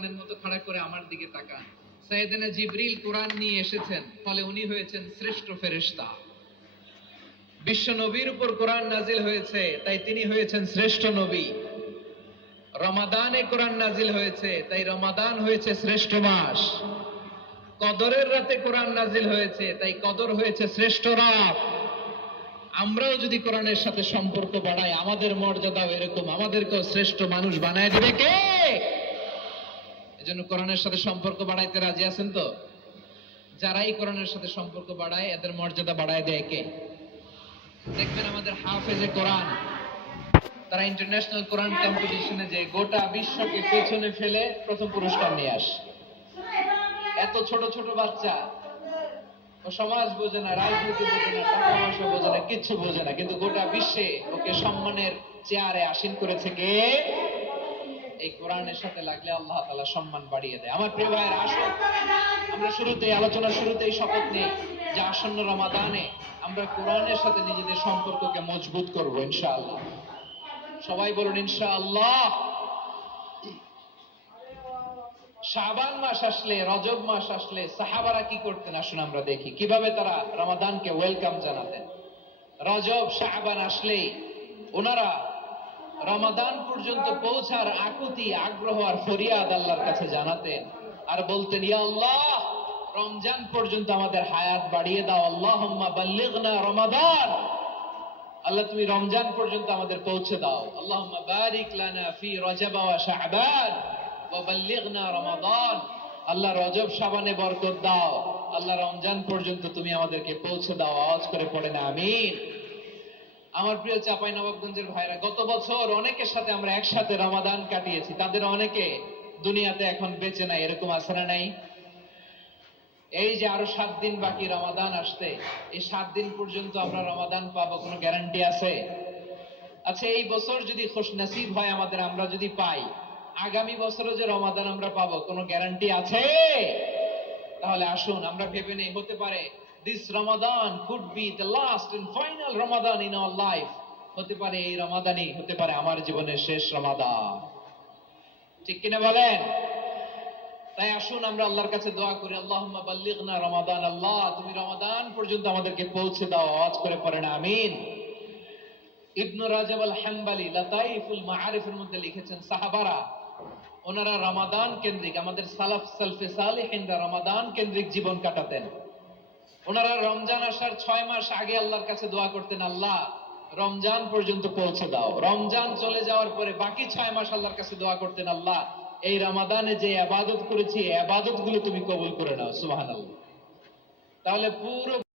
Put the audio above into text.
মাঝখানের মতো খাড়া করে আমার দিকে তাকান। সাইয়েদনা জিবরিল কোরআন নিয়ে এসেছেন, ফলে উনি হয়েছেন শ্রেষ্ঠ ফেরেশতা। বিশ্ব নবীর উপর কোরআন নাজিল হয়েছে, তাই তিনি হয়েছেন শ্রেষ্ঠ নবী। রমাদানে কোরআন নাজিল হয়েছে, তাই রমাদান হয়েছে শ্রেষ্ঠ মাস। কদরের রাতে কোরআন নাজিল হয়েছে, তাই কদর হয়েছে শ্রেষ্ঠ রাত। আমরাও যদি কোরআনের সাথে সম্পর্ক বাড়াই, আমাদের মর্যাদাও এরকম, আমাদেরকেও শ্রেষ্ঠ মানুষ বানায় দেবে কে? এজন্য কোরআনের সাথে সম্পর্ক বাড়াইতে রাজি আছেন তো? যারাই কোরআনের সাথে সম্পর্ক বাড়ায়, এদের মর্যাদা বাড়ায় দেয় কে? দেখবেন আমাদের হাফেজে কোরআন, তারা ইন্টারন্যাশনাল কোরআন কম্পিটিশনে যে গোটা বিশ্বকে পেছনে ফেলে প্রথম পুরস্কার নিয়ে আসে। এত ছোট ছোট বাচ্চা, ও সমাজ বোঝে না, রাজনীতি বোঝে না, টাকা পয়সা বোঝে না, কিচ্ছু বোঝে না, কিন্তু গোটা বিশ্বে ওকে সম্মানের চেয়ারে আসীন করেছে কে? এই কোরআনের সাথে লাগলে আল্লাহ তাআলা সম্মান বাড়িয়ে দেয়। আমার প্রিয় ভাইয়ের, আসুন আমরা শুরুতেই, আলোচনার শুরুতেই শপথ নিই যে আসন্ন রমাদানে আমরা কোরআনের সাথে নিজেদের সম্পর্ককে মজবুত করব ইনশাআল্লাহ। সবাই বলুন ইনশাআল্লাহ। শাবান মাস আসলে, রজব মাস আসলে সাহাবারা কি করতেন আসুন আমরা দেখি, কিভাবে তারা রমাদানকে ওয়েলকাম জানাতেন। রজব শাবান আসলেই ওনারা রমাদান পর্যন্ত পৌঁছার আকুতি, আগ্রহ আর ফরিয়াদ আল্লাহর কাছে জানাতেন আর বলতেন, ইয়া আল্লাহ, রমজান পর্যন্ত আমাদের হায়াত বাড়িয়ে দাও। আল্লাহুম্মা বাল্লিগনা রমাদান, আল্লাহ তুমি রমজান পর্যন্ত আমাদের পৌঁছে দাও। আল্লাহুম্মা বারিক লানা ফি রজব ওয়া শাবান ওয়া বাল্লিগনা রমাদান, আল্লাহ রজব শাবানে বরকত দাও, আল্লাহ রমজান পর্যন্ত তুমি আমাদেরকে পৌঁছে দাও। আওয়াজ করে পড়েন আমিন। আমার প্রিয় চাঁপাইনবাবগঞ্জের ভাইরা, গত বছর অনেকের সাথে আমরা একসাথে রমাদান কাটিয়েছি, তাদের অনেকে দুনিয়াতে এখন বেঁচে নাই, এরকম আছে না নাই? এই যে আরো 7 দিন বাকি রমাদান আসতে, এই 7 দিন পর্যন্ত আমরা রমাদান পাবো, কোনো গ্যারান্টি আছে? আচ্ছা, এই বছর যদি খুশনসিব হয় আমাদের, আমরা যদি পাই, আগামী বছরও যে রমাদান আমরা পাবো, কোনো গ্যারান্টি আছে? তাহলে আসুন আমরা ভেবে নেই, হতে পারে this Ramadan could be the last and final Ramadan in our life. হতে পারে এই রমাদানই হতে পারে আমার জীবনের শেষ রমাদান। ঠিক কিনা বলেন? তাই আসুন আমরা আল্লাহর কাছে দোয়া করি, আল্লাহুম্মা বাল্লিগনা রমাদান, আল্লাহ তুমি রমাদান পর্যন্ত আমাদেরকে পৌঁছে দাও। আওয়াজ করে পড়েন আমিন। ইবনে রাজব আল হাম্বলি লাতাইফুল মাআরিফের মধ্যে লিখেছেন, সাহাবারা ওনারা রমাদান কেন্দ্রিক, আমাদের সালাফ সালফে সালিহিনরা রমাদান কেন্দ্রিক জীবন কাটাতেন। ওনারা রমজান আসার 6 মাস আগে আল্লাহর কাছে দোয়া করতেন, আল্লাহ রমজান পর্যন্ত পৌঁছে দাও। রমজান চলে যাওয়ার পরে বাকি 6 মাস আল্লাহর কাছে দোয়া করতেন, আল্লাহ এই রমাদানে যে ইবাদত করেছি, এই ইবাদতগুলো তুমি কবুল করে নাও। সুবহানাল্লাহ। তাহলে পুরো